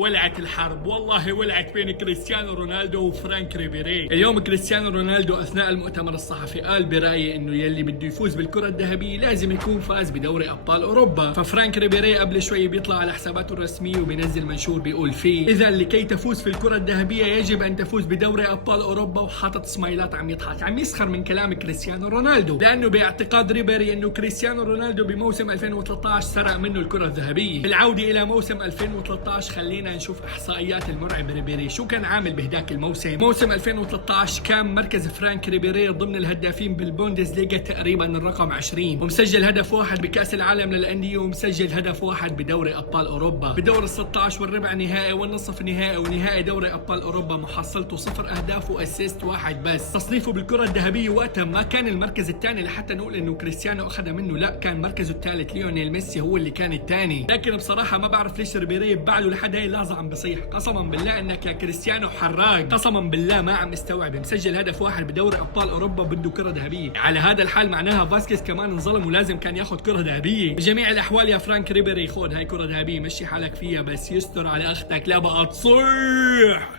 ولعت الحرب، والله ولعت بين كريستيانو رونالدو وفرانك ريبيري. اليوم كريستيانو رونالدو اثناء المؤتمر الصحفي قال برايه انه يلي بده يفوز بالكرة الذهبية لازم يكون فاز بدوري ابطال اوروبا. ففرانك ريبيري قبل شوي بيطلع على حساباته الرسمية وبينزل منشور بيقول فيه: اذا لكي تفوز في الكرة الذهبية يجب ان تفوز بدوري ابطال اوروبا، وحاطط سمايلات عم يضحك، عم يسخر من كلام كريستيانو رونالدو، لانه باعتقاد ريبيري انه كريستيانو رونالدو بموسم 2013 سرق منه الكرة الذهبية. بالعودة الى موسم 2013 خلينا نشوف احصائيات المرعب ريبيري شو كان عامل بهداك الموسم. موسم 2013 كان مركز فرانك ريبيري ضمن الهدافين بالبوندسليغا تقريبا الرقم 20، ومسجل هدف واحد بكاس العالم للانديه، ومسجل هدف واحد بدوري ابطال اوروبا. بدور ال16 والربع نهائي والنصف نهائي ونهائي دوري ابطال اوروبا محصلته 0 اهداف واسيست واحد بس. تصنيفه بالكره الذهبيه وقتها ما كان المركز الثاني لحتى نقول انه كريستيانو اخذها منه، لا كان مركزه الثالث، ليونيل ميسي هو اللي كان الثاني. لكن بصراحه ما بعرف ليش ريبيري بعده لحد هي اللحظه عم بصيح. قسما بالله انك يا كريستيانو حراق، قسما بالله ما عم استوعب. مسجل هدف واحد بدوري ابطال اوروبا بده كره ذهبيه. على هذا الحال معناها فاسكيز كمان انظلم ولازم كان ياخذ كره ذهبيه. بجميع الاحوال يا فرانك ريبيري خذ هاي كره ذهبيه، مشي حالك فيها، بس يستر على اختك لا بقى تصيح.